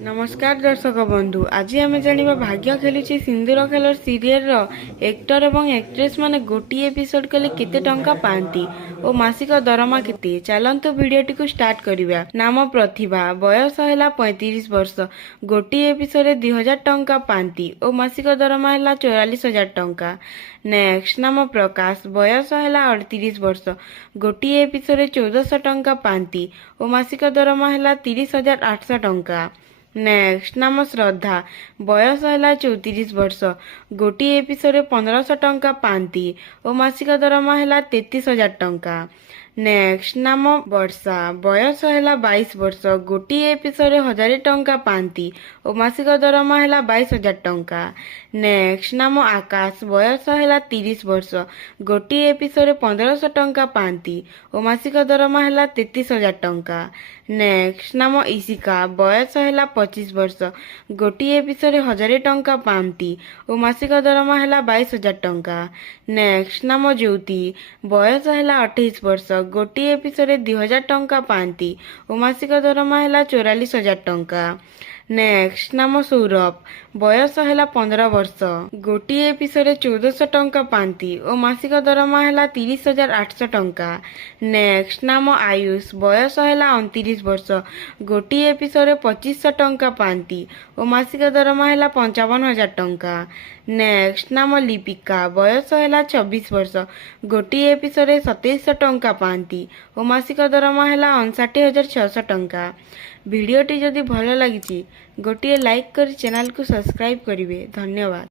नमस्कार दर्शक बंधु, आज आम जाना भाग्य खेलुची सिंदूर खेल सीरियल एक्टर और एक्ट्रेस माने गोटी एपिसोड कले केते टंका पाती और मासिक दरमा केते। चलंतु भिडियोटी को स्टार्ट करिबा। नाम प्रतिभा, बयस है 35 वर्ष, गोटी एपिसोड 2000 टंका पाती और मासिक दरमा है 44,000 टंका। नेक्स्ट नाम प्रकाश, बयस है 38 वर्ष, गोटी एपिसोड 1400 टंका पाती और मासिक दरमा है 30,800 टंका। नेक्स्ट नाम श्रद्धा, बयस है 34 वर्ष, गोटे एपिसोड 1500 टंका पाती और मासिक दरमा है 33,000 टंका। नेक्स्ट नाम वर्षा, बयस है 22 वर्ष, गोटे एपिसोड 1000 टंका पाती और मासिक दरमा है 22,000 टंका। नेक्स्ट नाम आकाश, बयस है 30 वर्ष, गोटे एपिसोड 1500 टंका पाती और मासिक दरमा है 33,000 टंका। नेक्स्ट नाम इशिका, बयस है 25 वर्ष, गोटे एपिसोड 1000 टंका पाती और मासिक दरमा है 22,000 टंका। नेक्स्ट नाम ज्योति, बयस है 28 वर्ष, गोटे एपिसोड 2000 टंका पाती और मासिक दरमा है 44,000 टंका। नेक्स्ट नाम सौरभ, बयस है 15 वर्ष, गोटे एपिसोड 1400 टंका पाती और मासिक दरमा है 30,800 टंका। नेक्स्ट नाम आयुष, बयस है 29 वर्ष, गोटे एपिसोड 2500 टंका पाती और मासिक दरमा है 55,000 टंका। नेक्स्ट नाम लिपिका, बयस है 26 वर्ष, गोटे एपिसोड 2700 टंका पाती और मासिक दरमा है 59,600 टंका। भिडियोटी जदि भल लगी गोटे लाइक कर चैनल को सब्सक्राइब करेंगे। धन्यवाद।